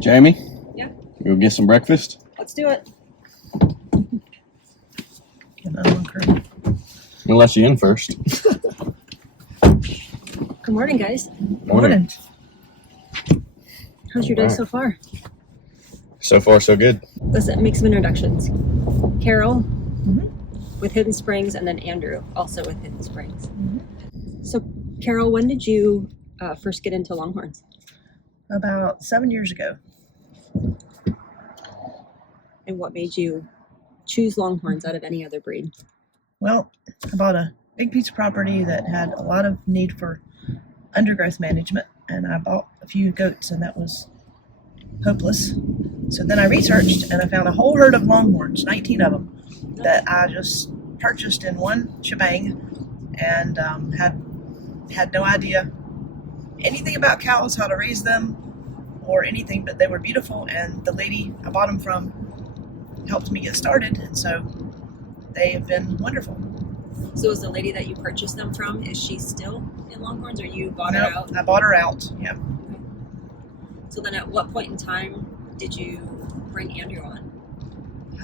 Jamie? Yeah. You go get some breakfast? Let's do it. We'll let you in first. Good morning, guys. Morning. How's your day Alright. so far? So far, so good. Let's make some introductions. Carol with Hidden Springs, and then Andrew also with Hidden Springs. So, Carol, when did you first get into Longhorns? About 7 years ago. And what made you choose Longhorns out of any other breed? Well, I bought a big piece of property that had a lot of need for undergrowth management, and I bought a few goats, and that was hopeless. So then I researched, and I found a whole herd of Longhorns, 19 of them, that I just purchased in one shebang, and had no idea anything about cows, how to raise them, or anything, but they were beautiful, and the lady I bought them from helped me get started, and so they have been wonderful. So is the lady that you purchased them from, is she still in Longhorns, or you bought her out? I bought her out, yeah. So then at what point in time did you bring Andrew on?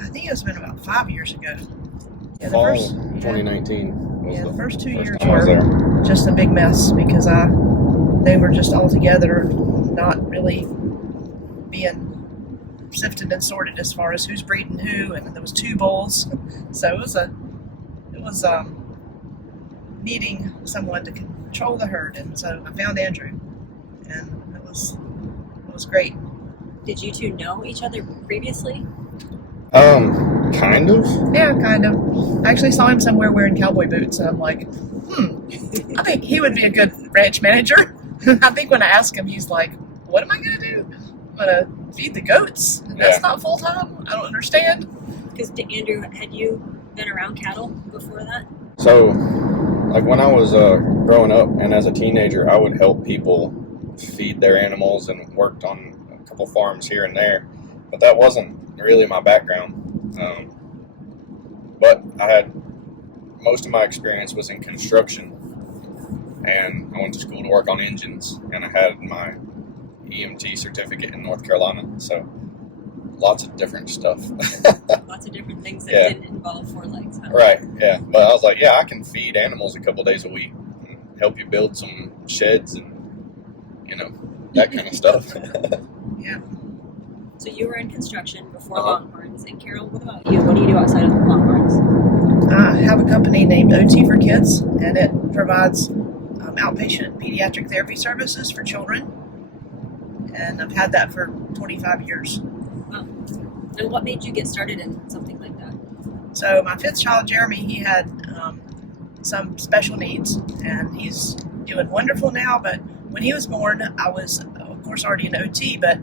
I think it's been about 5 years ago. Yeah, Fall 2019 was the first 2 years time I was there. were just a big mess because they were just all together, not really being sifted and sorted as far as who's breeding who, and there was 2 bulls, so it was needing someone to control the herd, and so I found Andrew, and it was great. Did you two know each other previously? Kind of. Yeah, kind of. I actually saw him somewhere wearing cowboy boots, and I'm like, I think he would be a good ranch manager. I think when I asked him, he's like, what am I going to do? I'm going to feed the goats? That's not full-time? I don't understand. Because Andrew, had you been around cattle before that? So, like when I was growing up and as a teenager, I would help people feed their animals and worked on a couple farms here and there, but that wasn't really my background. But I had most of my experience was in construction, and I went to school to work on engines, and I had my EMT certificate in North Carolina, so lots of different stuff. Lots of different things that didn't involve 4 legs. Huh? Right, yeah. But I was like, yeah, I can feed animals a couple days a week and help you build some sheds and, that kind of stuff. Yeah. So you were in construction before Longhorns, and Carol, what about you? What do you do outside of Longhorns? I have a company named OT for Kids, and it provides outpatient pediatric therapy services for children, and I've had that for 25 years. Wow. And what made you get started in something like that? So my 5th child, Jeremy, he had some special needs, and he's doing wonderful now, but when he was born, I was, of course, already an OT, but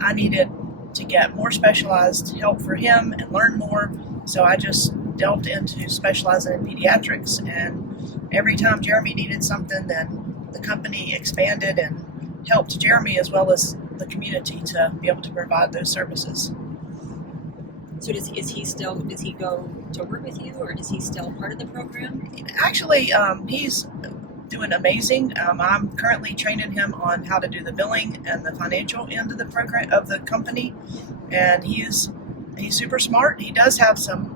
I needed to get more specialized help for him and learn more, so I just delved into specializing in pediatrics, and every time Jeremy needed something, then the company expanded and helped Jeremy as well as the community to be able to provide those services. So does he go to work with you, or is he still part of the program? Actually, he's doing amazing. I'm currently training him on how to do the billing and the financial end of the program of the company, and he's super smart. He does have some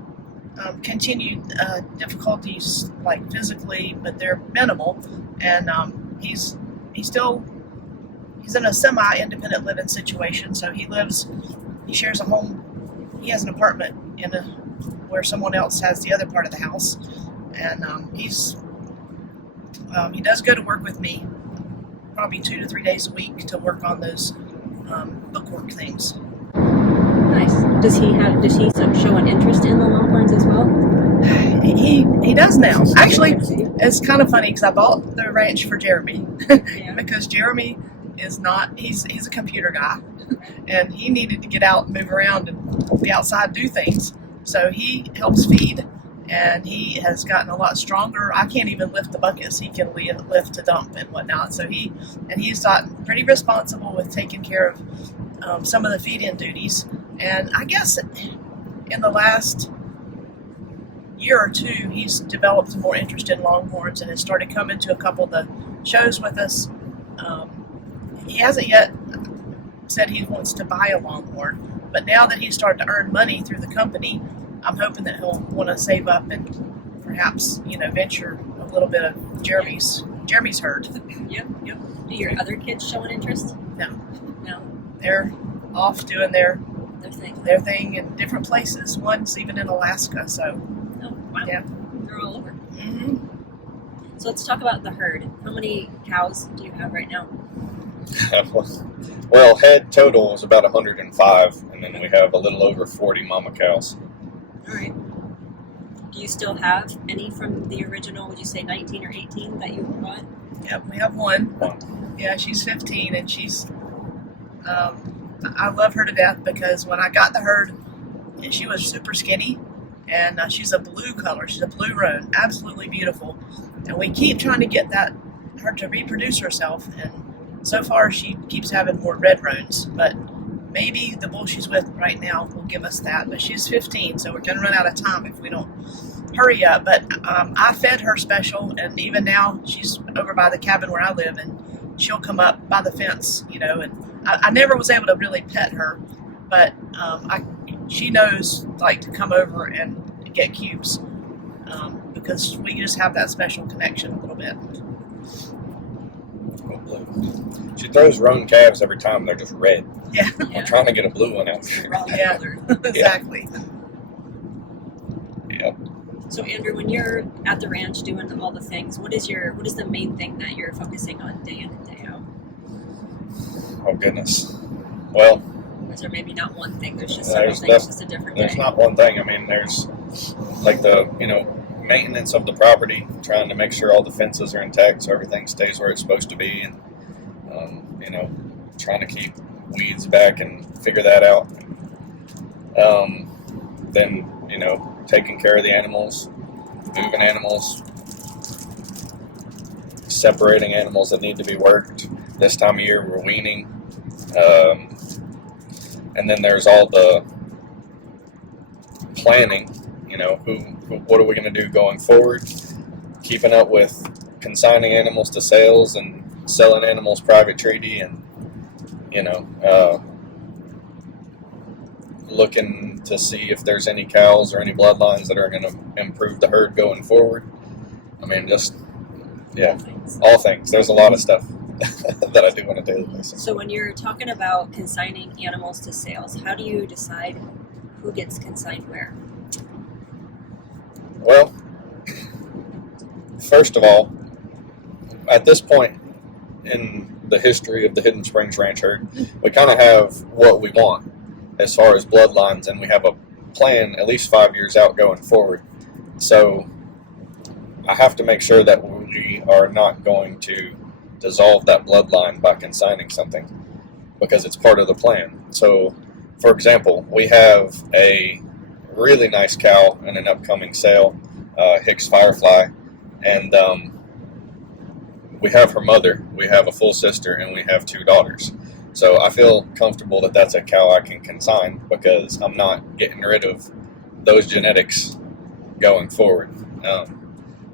continued difficulties, like physically, but they're minimal, and he's in a semi-independent living situation. So he shares a home. He has an apartment where someone else has the other part of the house, and he does go to work with me probably 2 to 3 days a week to work on those bookwork things. Nice. Does he show an interest in the Longhorns as well? He does now. Actually, it's kind of funny because I bought the ranch for Jeremy because Jeremy is not. He's a computer guy, and he needed to get out and move around and be outside, do things. So he helps feed, and he has gotten a lot stronger. I can't even lift the buckets. He can lift to dump and whatnot. So he's gotten pretty responsible with taking care of some of the feed-in duties. And I guess in the last year or 2, he's developed more interest in Longhorns and has started coming to a couple of the shows with us. He hasn't yet said he wants to buy a Longhorn, but now that he's started to earn money through the company, I'm hoping that he'll want to save up and perhaps, venture a little bit of Jeremy's herd. Yep. Do your other kids show an interest? No. No. They're off doing their Their thing. thing in different places. One's even in Alaska, so Oh, wow. Yeah. They're all over. mm-hmm. So let's talk about the herd. How many cows do you have right now? Well, head total is about 105, and then we have a little over 40 mama cows. All right. Do you still have any from the original, would you say 19 or 18 that you bought? Yep, we have one. Yeah, she's 15, and she's. I love her to death because when I got the herd, she was super skinny, and she's a blue color. She's a blue roan, absolutely beautiful. And we keep trying to get her to reproduce herself, and so far she keeps having more red roans. But maybe the bull she's with right now will give us that. But she's 15, so we're gonna run out of time if we don't hurry up. But I fed her special, and even now she's over by the cabin where I live, and she'll come up by the fence, and I never was able to really pet her, but she knows to come over and get cubes because we just have that special connection a little bit. She throws roan calves every time. They're just red. Yeah, I'm trying to get a blue one out It's the there. wrong Yeah. color. exactly. Yep. So Andrew, when you're at the ranch doing all the things, what is the main thing that you're focusing on day in and day out? Oh, goodness. Well, Or is there maybe not one thing? There's just several There's- things, that's- just a different there's day. not one thing. I mean, there's like the, maintenance of the property, trying to make sure all the fences are intact so everything stays where it's supposed to be, and, trying to keep weeds back and figure that out. Then, taking care of the animals, moving animals, separating animals that need to be worked. This time of year, we're weaning. And then there's all the planning, what are we going to do going forward? Keeping up with consigning animals to sales and selling animals private treaty, and, looking to see if there's any cows or any bloodlines that are going to improve the herd going forward. I mean, just, yeah, Things. all things. There's a lot of stuff that I do on a daily basis. So when you're talking about consigning animals to sales, how do you decide who gets consigned where? Well, first of all, at this point in the history of the Hidden Springs Ranch herd, we kind of have what we want as far as bloodlines, and we have a plan at least 5 years out going forward. So I have to make sure that we are not going to dissolve that bloodline by consigning something, because it's part of the plan. So, for example, we have a really nice cow in an upcoming sale, Hicks Firefly, and we have her mother, we have a full sister, and we have 2 daughters. So I feel comfortable that that's a cow I can consign, because I'm not getting rid of those genetics going forward.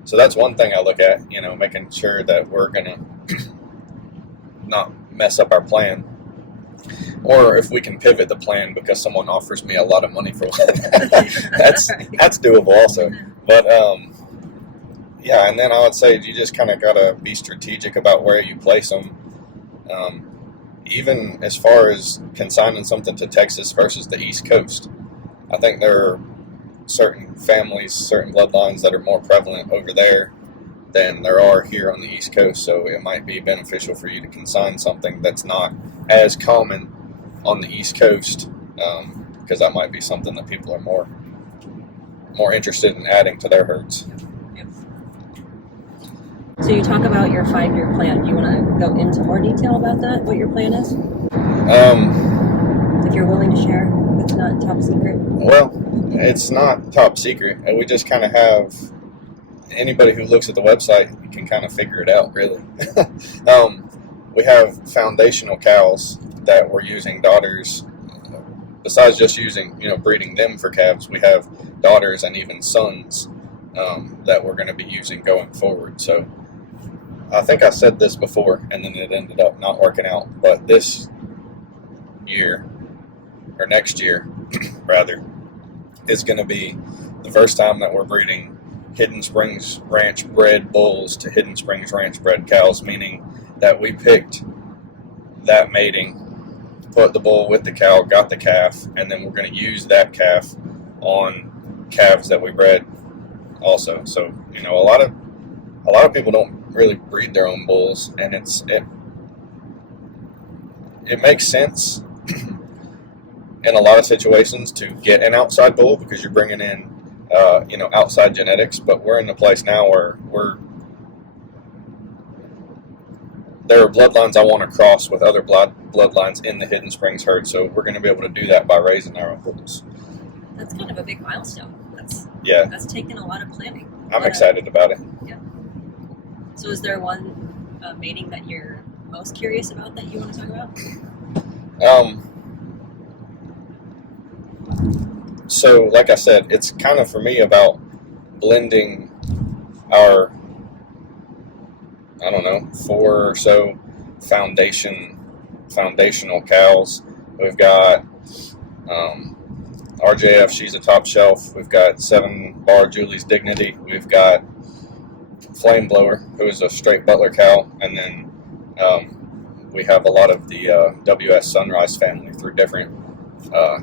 So that's one thing I look at, making sure that we're going to not mess up our plan. Or if we can pivot the plan because someone offers me a lot of money for it. that's doable also. But yeah, and then I would say you just kind of got to be strategic about where you place them. Even as far as consigning something to Texas versus the East Coast, I think there are certain families, certain bloodlines that are more prevalent over there than there are here on the East Coast. So it might be beneficial for you to consign something that's not as common on the East Coast, because that might be something that people are more interested in adding to their herds. So you talk about your 5-year plan. Do you want to go into more detail about that, what your plan is? If you're willing to share, it's not top secret. Well, it's not top secret. We just kind of have, anybody who looks at the website can kind of figure it out, really. We have foundational cows that we're using daughters. Besides just using, breeding them for calves, we have daughters and even sons that we're going to be using going forward. So I think I said this before, and then it ended up not working out. But this year, or next year, rather, is going to be the first time that we're breeding Hidden Springs Ranch bred bulls to Hidden Springs Ranch bred cows, meaning that we picked that mating, put the bull with the cow, got the calf, and then we're going to use that calf on calves that we bred also. So, you know, a lot of people don't really breed their own bulls, and it makes sense in a lot of situations to get an outside bull because you're bringing in outside genetics. But we're in a place now where there are bloodlines I want to cross with other bloodlines in the Hidden Springs herd, so we're going to be able to do that by raising our own bulls. That's kind of a big milestone. That's taken a lot of planning. I'm excited about it. Yeah. So is there one mating that you're most curious about that you want to talk about? So like I said, it's kind of for me about blending our, 4 or so foundational cows. We've got RJF, she's a top shelf. We've got 7-bar Julie's Dignity. We've got Flame Blower, who is a straight Butler cow, and then we have a lot of the WS Sunrise family through different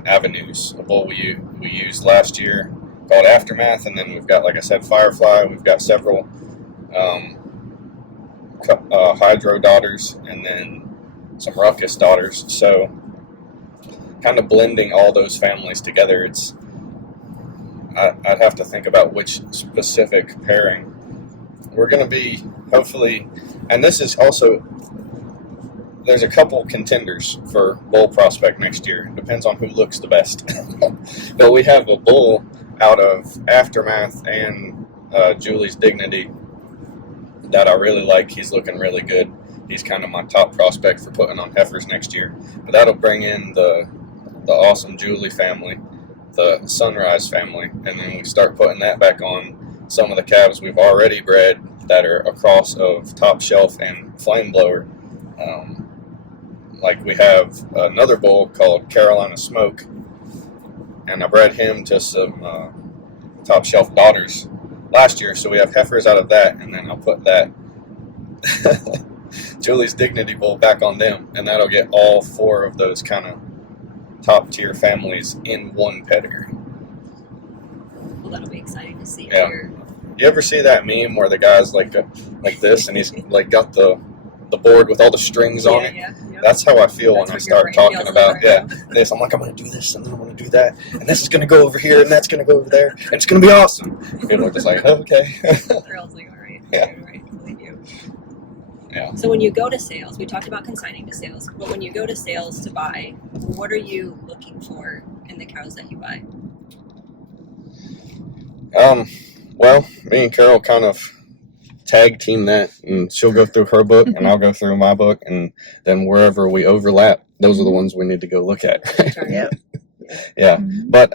avenues. A bull we used last year called Aftermath, and then we've got, like I said, Firefly. We've got several Hydro daughters, and then some Ruckus daughters. So kind of blending all those families together, I'd have to think about which specific pairing we're going to be, hopefully. And this is also, there's a couple contenders for bull prospect next year. It depends on who looks the best. But we have a bull out of Aftermath and Julie's Dignity that I really like. He's looking really good. He's kind of my top prospect for putting on heifers next year. But that'll bring in the awesome Julie family, the Sunrise family, and then we start putting that back on some of the calves we've already bred that are a cross of Top Shelf and Flame Blower. Like we have another bull called Carolina Smoke, and I bred him to some Top Shelf daughters last year, so we have heifers out of that, and then I'll put that Julie's Dignity bull back on them, and that'll get all 4 of those kind of top tier families in one pedigree. Well, that'll be exciting to see. Yeah. You ever see that meme where the guy's like this, and he's like got the board with all the strings on it? Yeah. That's how I feel when I start talking about this. I'm like, I'm going to do this, and then I'm going to do that, and this is going to go over here, and that's going to go over there, and it's going to be awesome. People are just like, oh, okay. They're all like, all right. Yeah. All right, believe you. Yeah. So when you go to sales, we talked about consigning to sales, but when you go to sales to buy, what are you looking for in the cows that you buy? Well, me and Carol kind of tag team that, and she'll go through her book, and I'll go through my book, and then wherever we overlap, those are the ones we need to go look at. Yeah. Yeah. But,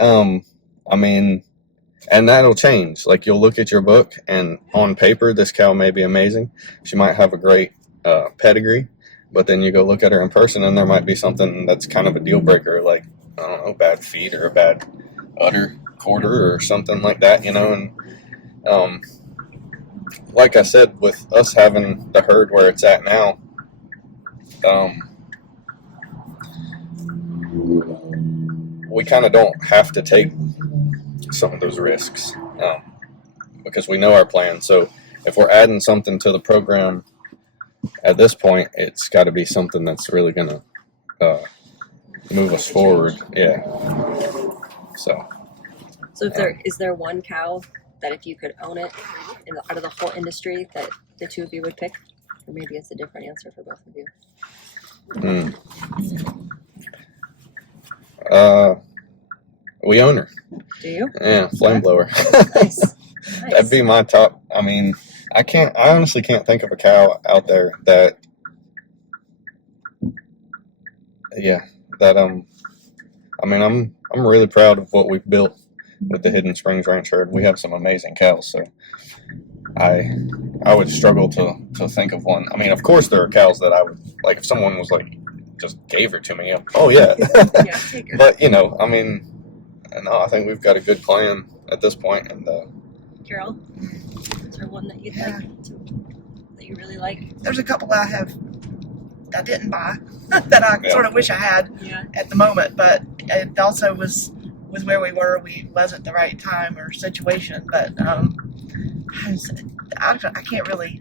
and that'll change. Like, you'll look at your book, and on paper, this cow may be amazing. She might have a great pedigree, but then you go look at her in person, and there might be something that's kind of a deal breaker, like, I don't know, bad feed or a bad udder quarter or something like that, and like I said, with us having the herd where it's at now, we kind of don't have to take some of those risks because we know our plan. So if we're adding something to the program at this point, it's got to be something that's really going to move us forward. Yeah. So is there one cow that if you could own it out of the whole industry that the two of you would pick? Or maybe it's a different answer for both of you. We own her. Do you? Yeah, Flame Blower. Nice. That'd be my top. I honestly can't think of a cow out there that I'm really proud of what we've built with the Hidden Springs Ranch herd. We have some amazing cows, so I would struggle to think of one. I mean, of course there are cows that I would like if someone was like just gave her to me. Oh yeah. Yeah, take her. But I mean, no, I think we've got a good plan at this point, and Carol, is there one that you'd like to, that you really like? There's a couple I didn't buy that I sort of wish I had at the moment, but it also was with where we were. We wasn't the right time or situation, but I can't really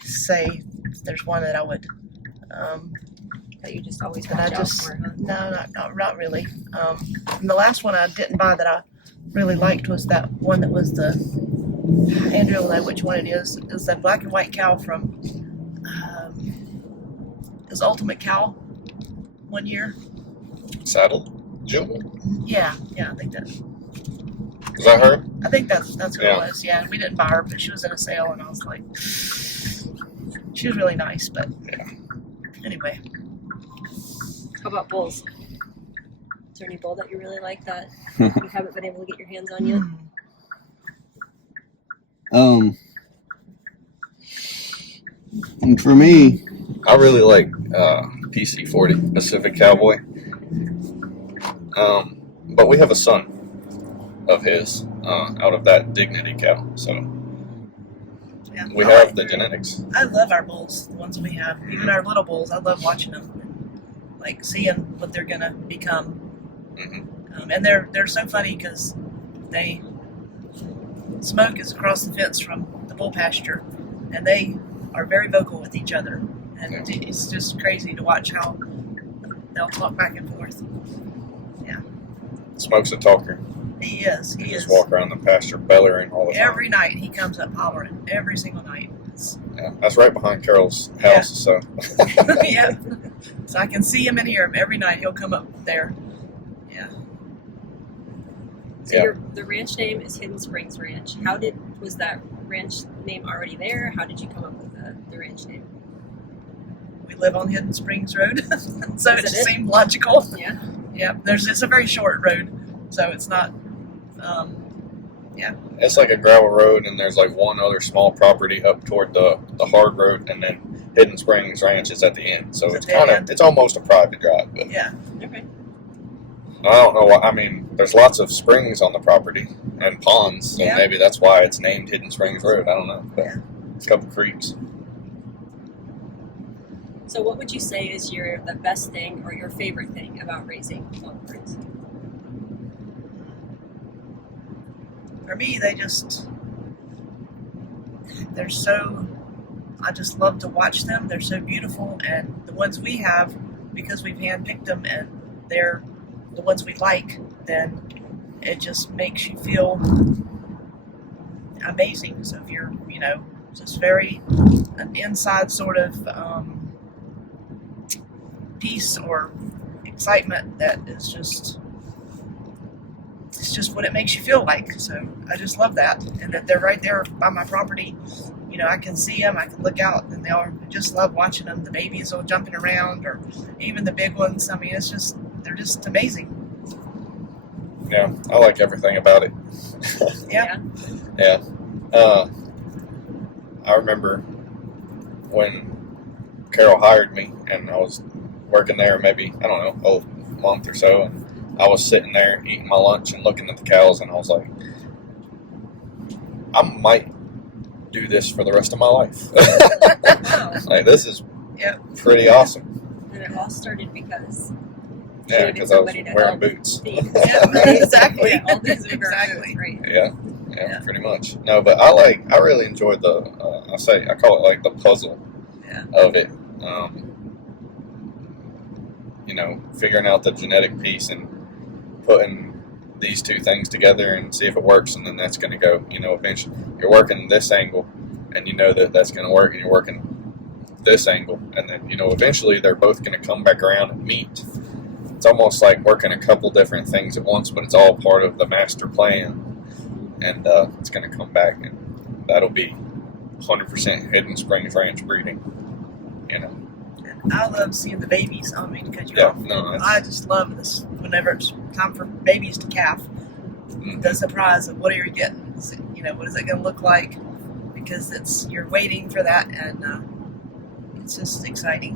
say there's one that I would. That you just always That watch I out just for, huh? no, not really. And the last one I didn't buy that I really liked was that one that was the Andrew will know which one it is. It's that black and white cow from his Ultimate Cow one year. Saddle Jewel. Yeah, I think that. Is that her? I think that's who Yeah. it was. Yeah, we didn't buy her, but she was in a sale, and I was like, she was really nice. But anyway, How about bulls? Is there any bull that you really like that you haven't been able to get your hands on yet? And for me, I really like PC40 Pacific Cowboy. But we have a son of his out of that Dignity cow, so yeah, we have the genetics. I love our bulls, the ones we have. Even our little bulls, I love watching them, like seeing what they're gonna become. Mm-hmm. And they're so funny because Smoke is across the fence from the bull pasture, and they are very vocal with each other, and it's just crazy to watch how they'll talk back and forth. Yeah, Smoke's a talker. he is. He He just is. walk around the pasture bellering all the time. Every night he comes up hollering. Every single night. Yeah, that's right behind Carol's house. So Yeah. So I can see him and hear him every night. He'll come up there. Yeah. So the ranch name is Hidden Springs Ranch. Was that ranch name already there? How did you come up with the ranch name? We live on Hidden Springs Road, so it Is it just seemed logical. Yeah. Yeah. It's a very short road, so it's not. it's like a gravel road, and there's like one other small property up toward the hard road, and then Hidden Springs Ranch is at the end. So It's it's at the end. it's almost a private drive. But Yeah. Okay. I don't know why. I mean, there's lots of springs on the property and ponds, so Yeah. maybe that's why it's named Hidden Springs Road. I don't know. But Yeah. it's a couple creeks. So what would you say is the best thing or your favorite thing about raising Longhorns? For me, they're so, I just love to watch them. They're so beautiful, and the ones we have, because we've handpicked them and they're the ones we like, then it just makes you feel amazing. So if you're, just very an inside sort of peace or excitement that is just, it's just what it makes you feel like. So I just love that, and that they're right there by my property. I can see them, I can look out, and I just love watching them. The babies all jumping around, or even the big ones. I mean, they're just amazing. Yeah, I like everything about it. Yeah. Yeah. I remember when Carol hired me, and I was working there maybe, I don't know, a month or so, and I was sitting there eating my lunch and looking at the cows, and I was like, I might do this for the rest of my life. Wow. Like, this is pretty awesome. And it all started because Yeah, needed because I was somebody to wearing help boots. feed. Yeah, exactly. Yeah, all these are Exactly. right. Yeah, pretty much. No, but I really enjoyed I call it like the puzzle Yeah. of it. Figuring out the genetic piece and putting these two things together and see if it works, and then that's going to go, eventually you're working this angle, and that's going to work, and you're working this angle, and then, eventually they're both going to come back around and meet. It's almost like working a couple different things at once, but it's all part of the master plan, and it's going to come back, and that'll be 100% Hidden Springs Ranch breeding. I love seeing the babies. I mean, because that's- I just love this. Whenever it's time for babies to calf, the surprise of what are you getting? What is it going to look like? Because you're waiting for that, and it's just exciting.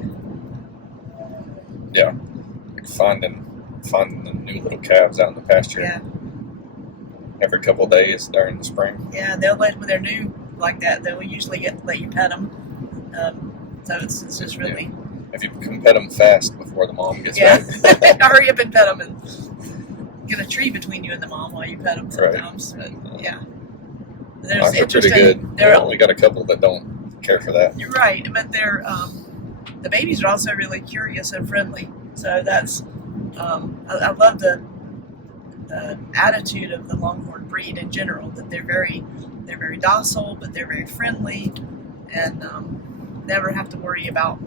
like finding the new little calves out in the pasture Yeah, every couple of days during the spring. yeah. They'll when they're new like that, they'll usually let you pet them. So it's just really If you can pet them fast before the mom gets yeah. back. Hurry up and pet them and get a tree between you and the mom while you pet them Right. sometimes. But yeah, Ours are pretty interesting- good. We They're only got a couple that don't care for that. You're right, but they're the babies are also really curious and friendly. So that's I love the attitude of the Longhorn breed in general. That they're very docile, but they're very friendly, and never have to worry about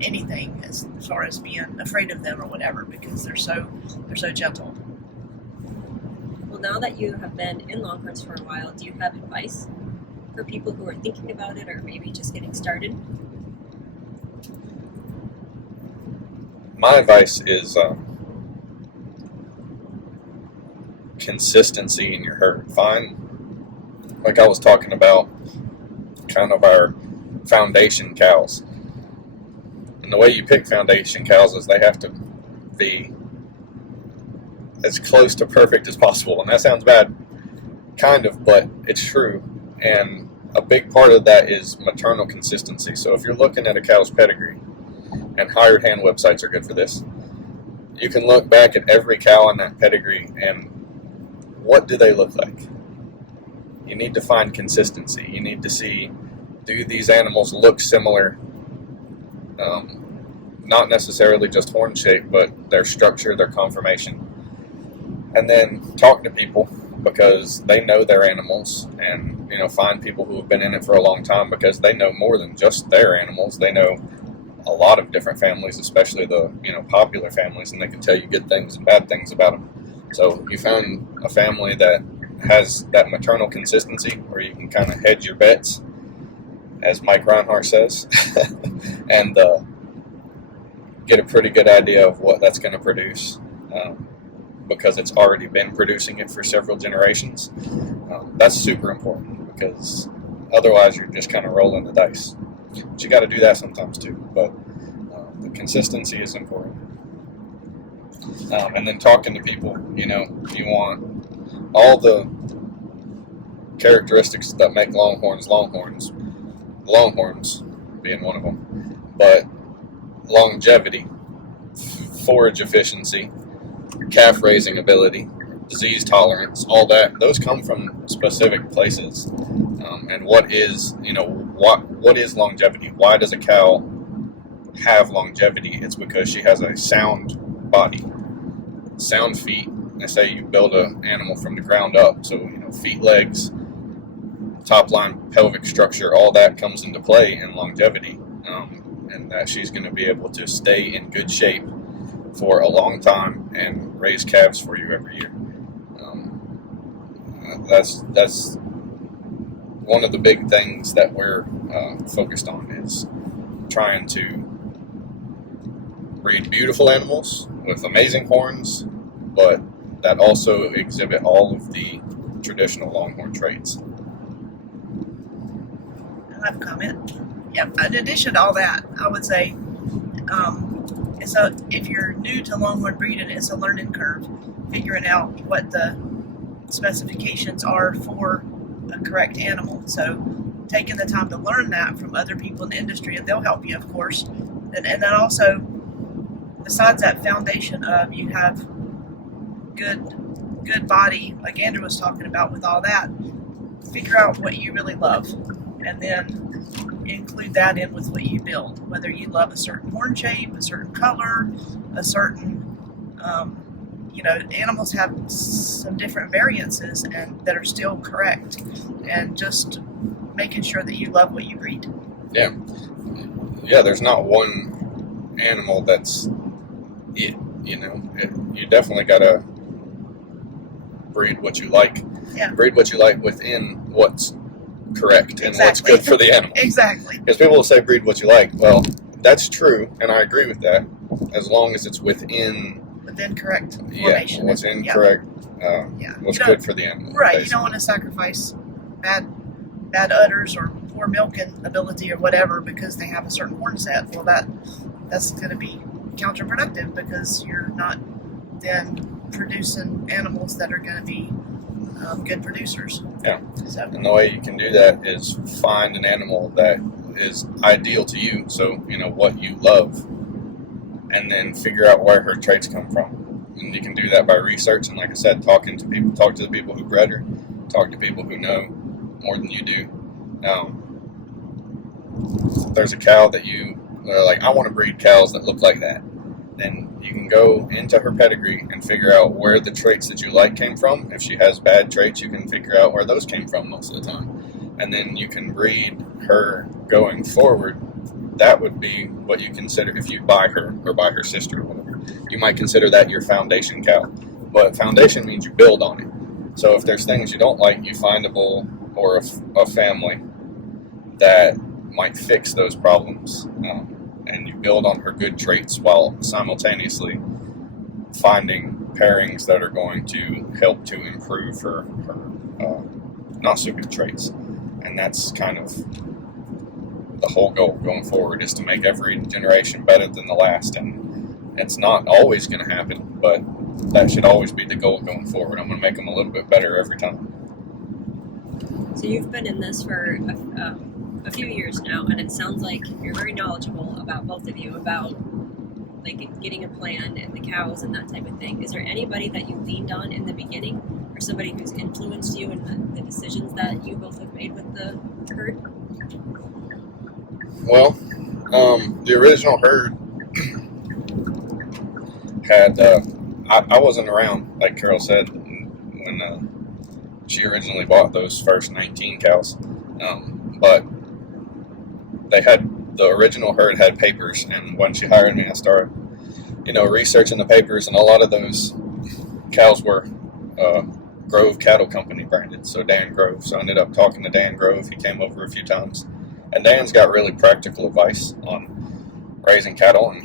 anything as far as being afraid of them or whatever, because they're so gentle. Well, now that you have been in Longhorns for a while, do you have advice for people who are thinking about it or maybe just getting started? My advice is consistency in your herd. Find, like I was talking about, kind of our foundation cows. And the way you pick foundation cows is they have to be as close to perfect as possible. And that sounds bad, kind of, but it's true. And a big part of that is maternal consistency. So if you're looking at a cow's pedigree, and hired hand websites are good for this, you can look back at every cow in that pedigree and what do they look like? You need to find consistency. You need to see, do these animals look similar? Not necessarily just horn shape, but their structure, their conformation. And then talk to people because they know their animals, and find people who have been in it for a long time because they know more than just their animals. They know a lot of different families, especially the popular families, and they can tell you good things and bad things about them. So you find a family that has that maternal consistency where you can kind of hedge your bets, as Mike Reinhardt says, and get a pretty good idea of what that's going to produce, because it's already been producing it for several generations. That's super important because otherwise you're just kind of rolling the dice. But you got to do that sometimes too. But the consistency is important. And then talking to people, you want all the characteristics that make Longhorns, being one of them, but longevity, forage efficiency, calf raising ability, disease tolerance, all that, those come from specific places. And what is longevity? Why does a cow have longevity? It's because she has a sound body, sound feet. They say you build an animal from the ground up. So, feet, legs, top line, pelvic structure, all that comes into play in longevity. And that she's going to be able to stay in good shape for a long time and raise calves for you every year. That's one of the big things that we're focused on, is trying to breed beautiful animals with amazing horns, but that also exhibit all of the traditional Longhorn traits. I have a comment. Yeah. In addition to all that, I would say, so if you're new to Longhorn breeding, it's a learning curve, figuring out what the specifications are for a correct animal. So taking the time to learn that from other people in the industry, and they'll help you, of course. And then also, besides that foundation of you have good body, like Andrew was talking about with all that, figure out what you really love, and then include that in with what you build. Whether you love a certain horn shape, a certain color, a certain, animals have some different variances and that are still correct, and just making sure that you love what you breed. Yeah, there's not one animal that's it. You definitely gotta breed what you like. Yeah. Breed what you like within what's correct and what's Exactly. good for the animal. Exactly. Because people will say breed what you like. Well, that's true, and I agree with that, as long as it's within Correct formation. what's incorrect, Yeah. what's You don't- good for the animal. Right. basically. You don't want to sacrifice bad udders or poor lower milking ability or whatever because they have a certain horn set. Well, that's going to be counterproductive because you're not then producing animals that are going to be good producers. Yeah. So, And the way you can do that is find an animal that is ideal to you, so you know what you love, and then figure out where her traits come from. And you can do that by research and, like I said, talking to people. Talk to the people who bred her. Talk to people who know more than you do. If there's a cow that you are like, I want to breed cows that look like that, then you can go into her pedigree and figure out where the traits that you like came from. If she has bad traits, you can figure out where those came from most of the time. And then you can breed her going forward. That would be what you consider if you buy her or buy her sister or whatever. You might consider that your foundation cow. But foundation means you build on it. So if there's things you don't like, you find a bull or a family that might fix those problems. And you build on her good traits while simultaneously finding pairings that are going to help to improve her not so good traits. And that's kind of the whole goal going forward, is to make every generation better than the last. And it's not always going to happen, but that should always be the goal going forward. I'm going to make them a little bit better every time. So you've been in this for a few years now, and it sounds like you're very knowledgeable about, both of you, about like getting a plan and the cows and that type of thing. Is there anybody that you leaned on in the beginning, or somebody who's influenced you in the decisions that you both have made with the herd? Well, the original herd had, I wasn't around, like Carol said, when she originally bought those first 19 cows. But they had, the original herd had papers, and when she hired me, I started, researching the papers, and a lot of those cows were Grove Cattle Company branded, so Dan Grove. So I ended up talking to Dan Grove. He came over a few times, and Dan's got really practical advice on raising cattle, and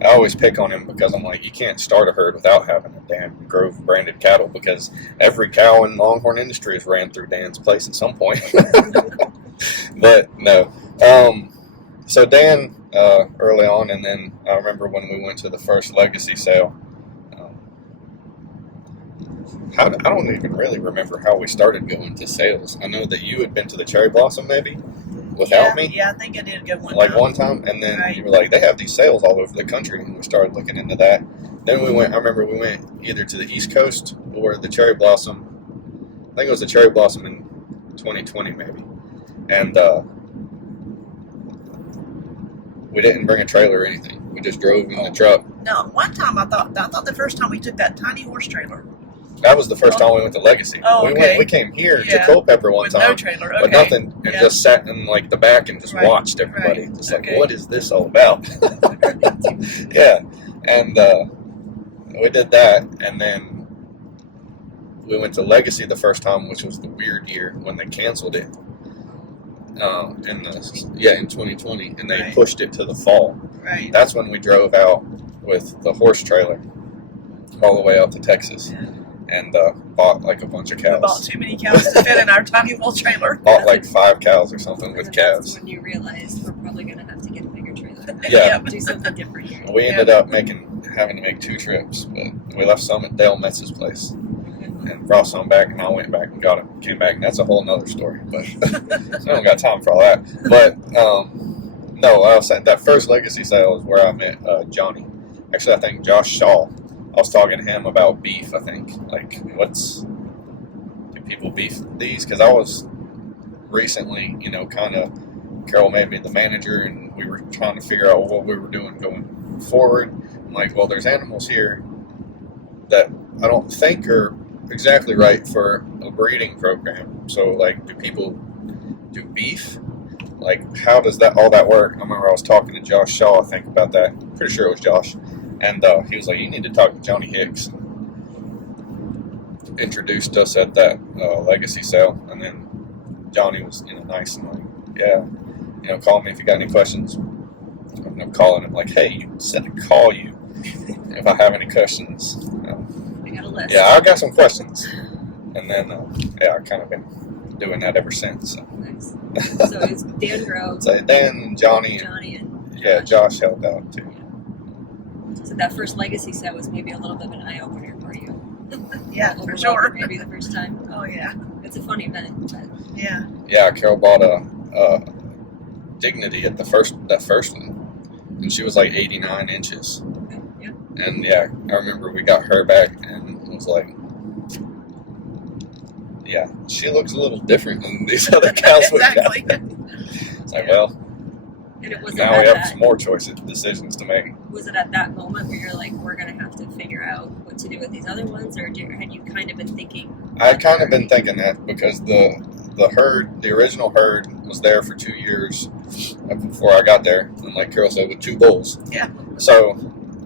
I always pick on him because I'm like, you can't start a herd without having a Dan Grove branded cattle, because every cow in the Longhorn industry has ran through Dan's place at some point. But no. So Dan, early on, and then I remember when we went to the first Legacy sale, I don't even really remember how we started going to sales. I know that you had been to the Cherry Blossom maybe without me. Yeah, I think I did go one time, and then Right. you were like, they have these sales all over the country, and we started looking into that. Then I remember we went either to the East Coast or the Cherry Blossom. I think it was the Cherry Blossom in 2020 maybe. And we didn't bring a trailer or anything. We just drove in the truck. No, one time I thought the first time we took that tiny horse trailer That was the first time we went to Legacy. Oh, okay. We came here to Yeah. Culpeper one with time. no trailer. Okay. But nothing, and Yeah. just sat in like the back and just Right, watched everybody. right, Just like, okay. what is this all about? Yeah, and we did that, and then we went to Legacy the first time, which was the weird year when they canceled it. In 2020, and they Right. pushed it to the fall. Right. That's when we drove out with the horse trailer all the way out to Texas. Yeah. And bought like a bunch of We bought cows. too many cows to fit in our tiny little trailer. Bought like 5 cows or something with And calves. that's when you realized we're probably going to have to get a bigger trailer. Yeah. Yep. Do something different here. We ended up having to make 2 trips, but we left some at Dale Metz's place and brought some back, and I went back and got them, came back, and that's a whole nother story. But I don't got time for all that. But no, I was saying that first Legacy sale is where I met Johnny. Actually, I think Josh Shaw. I was talking to him about beef, I think. Like, do people beef these? Because I was recently, kind of, Carol made me the manager, and we were trying to figure out what we were doing going forward. I'm like, well, there's animals here that I don't think are exactly right for a breeding program. So, like, do people do beef? Like, how does all that work? I remember I was talking to Josh Shaw, I think, about that. Pretty sure it was Josh. And he was like, you need to talk to Johnny Hicks. Introduced us at that Legacy sale. And then Johnny was, nice and like, yeah, call me if you got any questions. I'm calling him like, hey, you said to call you if I have any questions. I got a list. Yeah, I got some questions. And then, I kind of been doing that ever since. So, Nice. So it's Dan Grove, so Dan and Johnny, and Johnny, and yeah, Josh helped out too. So that first legacy set was maybe a little bit of an eye opener for you. Yeah, for Overwhelming, sure. Maybe the first time. Oh yeah, It's a fun event, but yeah. Yeah, Carol bought a Dignity at that first one, and she was like 89 inches. okay, yeah. And yeah, I remember we got her back and it was like, yeah, she looks a little different than these other cows we got. Exactly. It's like, well, And it wasn't now we at have that. some more decisions to make. Was it at that moment where you're like, we're gonna have to figure out what to do with these other ones, or had you kind of been thinking? I'd kind of been thinking that because the original herd was there for 2 years before I got there, and like Carol said, with 2 bulls. Yeah. So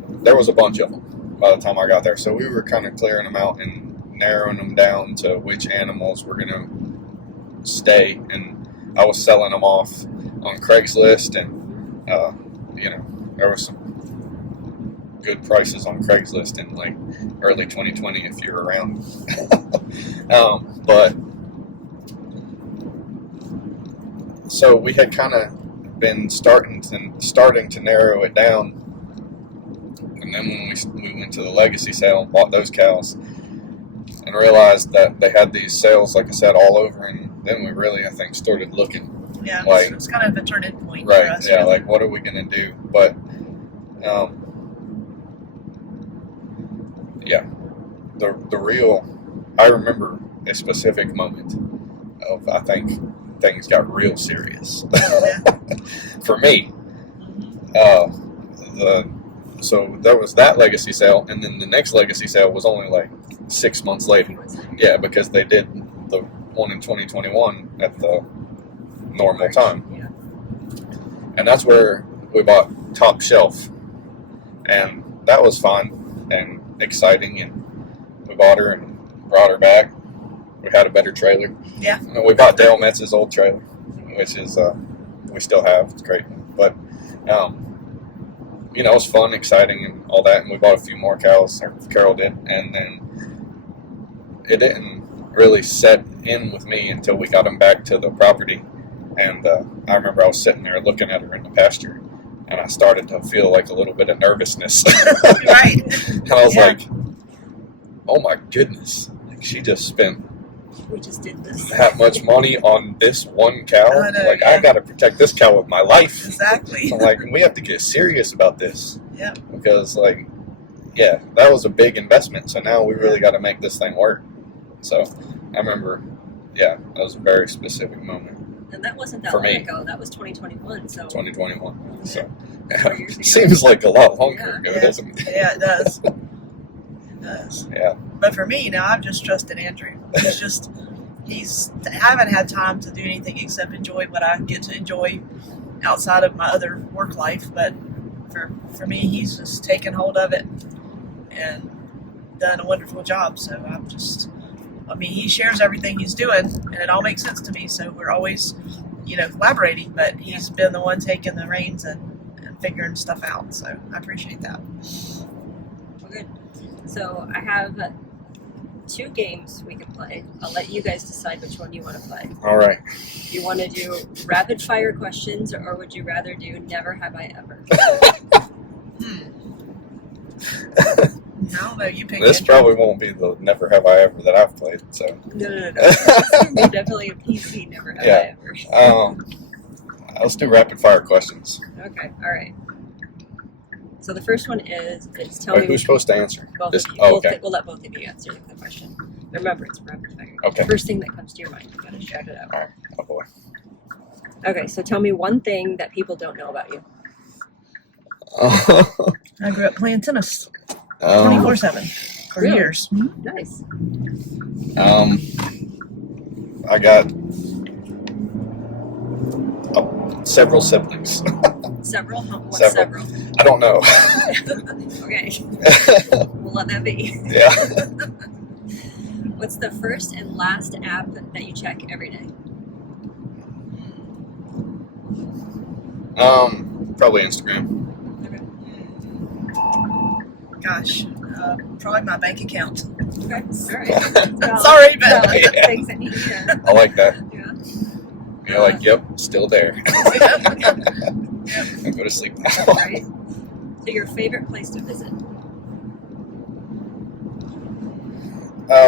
there was a bunch of them by the time I got there. So we were kind of clearing them out and narrowing them down to which animals were going to stay, and I was selling them off on Craigslist, and there was some good prices on Craigslist in like early 2020 if you're around. But so we had kind of been starting to narrow it down, and then when we went to the legacy sale and bought those cows and realized that they had these sales, like I said, all over, and then we really, I think, started looking. Yeah, Like- it was kind of a turning point Right, for us. yeah, really. like what are we going to do? But yeah, the real, I remember a specific moment of, I think things got real serious for me. So there was that legacy sale, and then the next legacy sale was only like 6 months later. Yeah, because they did the one in 2021 at the normal time. Yeah. And that's where we bought Top Shelf. And that was fun and exciting, and we bought her and brought her back. We had a better trailer. Yeah. And we bought Dale Metz's old trailer, which is, we still have. It's great. But, it was fun, exciting, and all that. And we bought a few more cows, or Carol did. And then it didn't really set in with me until we got them back to the property. And I remember I was sitting there looking at her in the pasture, and I started to feel like a little bit of nervousness. Right. And I was Yeah. like, oh my goodness, like she just spent We just did this. that much money on this one cow. I know, Like, yeah. I got to protect this cow with my life. Exactly. I'm like, we have to get serious about this. Yep. Because, like, yeah, that was a big investment. So now we really got to make this thing work. So I remember, yeah, that was a very specific moment. And that wasn't that For long me. ago. That was 2021. So 2021. So 4 years ago. seems like a lot longer Yeah. ago, doesn't it? Yeah, it does. It does. Yeah. But for me now, I've just trusted Andrew. I haven't had time to do anything except enjoy what I get to enjoy outside of my other work life. But for me, he's just taken hold of it and done a wonderful job. So he shares everything he's doing, and it all makes sense to me. So we're always, collaborating, but he's been the one taking the reins and figuring stuff out. So I appreciate that. Well, good. So I have 2 games we can play. I'll let you guys decide which one you want to play. All right. Do you want to do rapid fire questions, or would you rather do never have I ever? I don't know. You pick. This Andrew. probably won't be the never have I ever that I've played. So No. It's gonna be definitely a PC never have Yeah. I ever. let's do rapid fire questions. Okay, all right. So the first one is tell Wait, me. who's supposed to answer? Both This- of you. oh, okay. We'll let both of you answer the question. Remember, it's rapid fire. Okay. First thing that comes to your mind, you gotta shout it out. Oh boy. Okay, so tell me one thing that people don't know about you. I grew up playing tennis 24/7 for Really? years. Nice. I got several siblings. Several? What's Several. several? I don't know. Okay, we'll let that be. Yeah. What's the first and last app that you check every day? Probably Instagram. Okay. Gosh, Probably my bank account. Okay. All right. Well, Sorry, but well, Yeah. things that need to. I like that. Yeah. You're like, yep, still there. Yep. I go to sleep now. Right. So your favorite place to visit?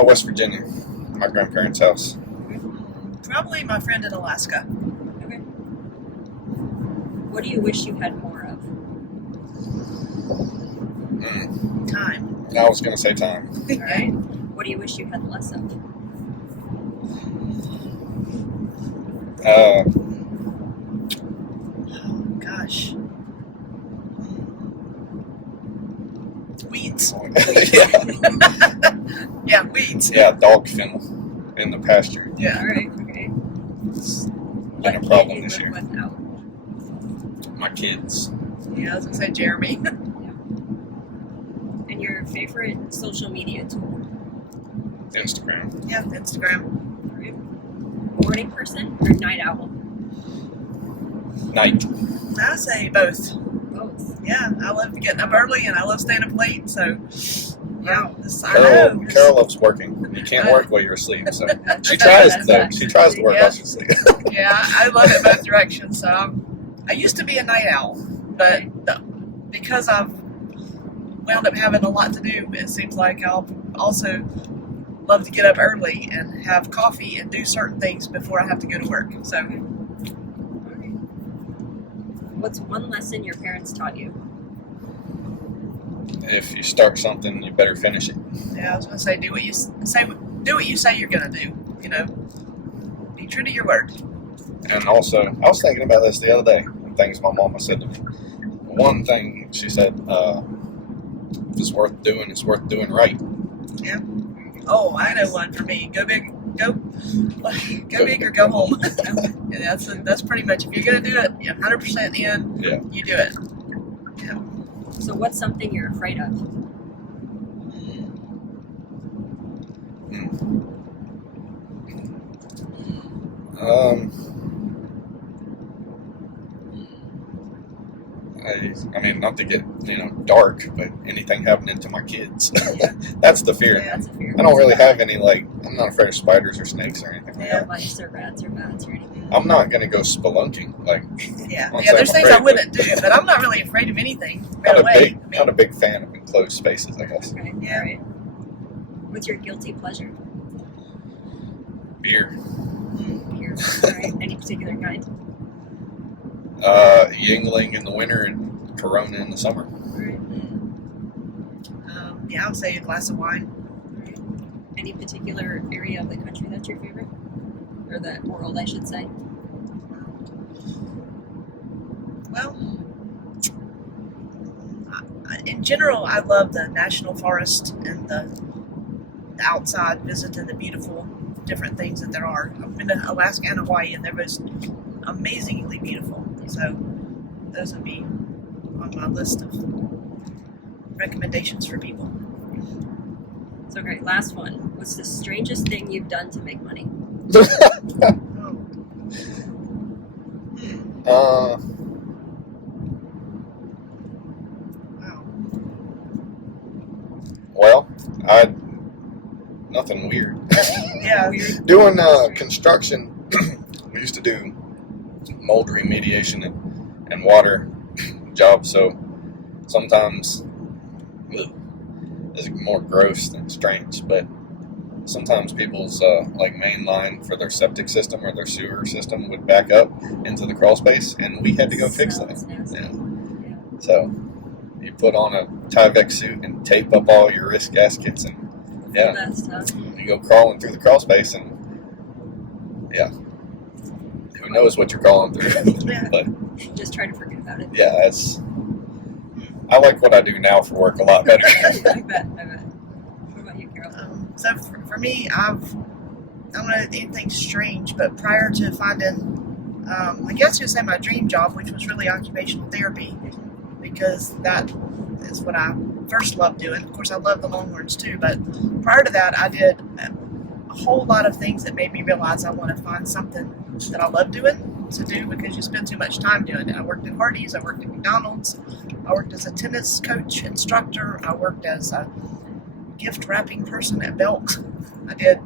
West Virginia, my grandparents' house. Probably my friend in Alaska. Okay. What do you wish you had more of? Time. I was gonna say time. All right. What do you wish you had less of? Uh, Gosh. Weeds. yeah, Yeah, weeds. yeah, dog fennel in the pasture. All Yeah. right. Okay. It's What been a can't problem you this live year. without? My kids. Yeah, I was gonna say Jeremy. And your favorite social media tool? Instagram. Yeah, Instagram. All right. Morning person or night owl? Night. I say both. Both. Yeah, I love getting up early and I love staying up late. So, yeah, I Carol, know. Carol loves working. You can't work while you're asleep. So she That's tries though. that's She tries to work Yeah. while she's asleep. Yeah, I love it both directions. So, I used to be a night owl, but because I've wound up having a lot to do, it seems like I'll also love to get up early and have coffee and do certain things before I have to go to work. So, All right. What's one lesson your parents taught you? If you start something, you better finish it. yeah, I was gonna say do what you say. Do what you say you're gonna do. You know, be true to your word. And also, I was thinking about this the other day. Things my mama said to me. One thing she said, if it's worth doing, it's worth doing right. Oh, I know one for me. Go big, go big or go home. Yeah, that's pretty much. If you're gonna do it, you're 100% in. Yeah. You do it. Yeah. So what's something you're afraid of? I mean, not to get dark, but anything happening to my kids. That's the fear. Yeah. That's a fear. I don't really have any I'm not afraid of spiders or snakes or anything like Yeah. that. Mice or rats or bats or anything. I'm not gonna go spelunking. Yeah. Once Yeah. I'm There's things I afraid, wouldn't do, but I'm not really afraid of anything right Not a away. big, not a big fan of enclosed spaces, I guess. Okay. Yeah. All right. What's your guilty pleasure? Beer. Beer. All right. Any particular kind? Yingling in the winter and Corona in the summer. All right. Yeah, I would say a glass of wine. All right. Any particular area of the country that's your favorite, or the world, I should say? Well, in general, I love the national forest and the outside visiting the beautiful different things that there are. I've been to Alaska and Hawaii, and they're both amazingly beautiful. So those would be on my list of recommendations for people. So great. Last one. What's the strangest thing you've done to make money? Oh, Uh, wow. well, nothing weird. Yeah. Weird. Doing construction, we used to do mold remediation and water jobs, so sometimes it's more gross than strange, but sometimes people's main line for their septic system or their sewer system would back up into the crawl space, and we had to go fix that. Smells nasty. Yeah. So you put on a Tyvek suit and tape up all your risk gaskets, and yeah, Best, huh? you go crawling through the crawl space, and yeah, who knows what you're crawling through? Yeah. But Just try to forget about it. yeah, I like what I do now for work a lot better. I bet. What about you, Carol? So for me, I don't know anything strange, but prior to finding, I guess you'd say my dream job, which was really occupational therapy, because that is what I first loved doing. Of course, I love the Longhorns too, but prior to that, I did a whole lot of things that made me realize I want to find something that I love doing to do, because you spend too much time doing it. I worked at Hardee's, I worked at McDonald's, I worked as a tennis coach instructor, I worked as a gift wrapping person at Belk. I did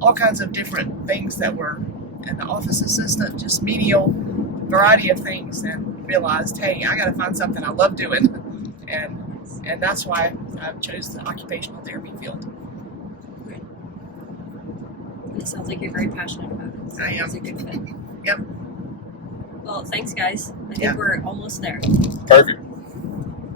all kinds of different things that were an office assistant, just menial variety of things, and realized, hey, I got to find something I love doing, and that's why I chose the occupational therapy field. It sounds like you're very passionate about it. So I am. It's a good fit. Yep. Well, thanks, guys. I think Yeah. we're almost there. Perfect.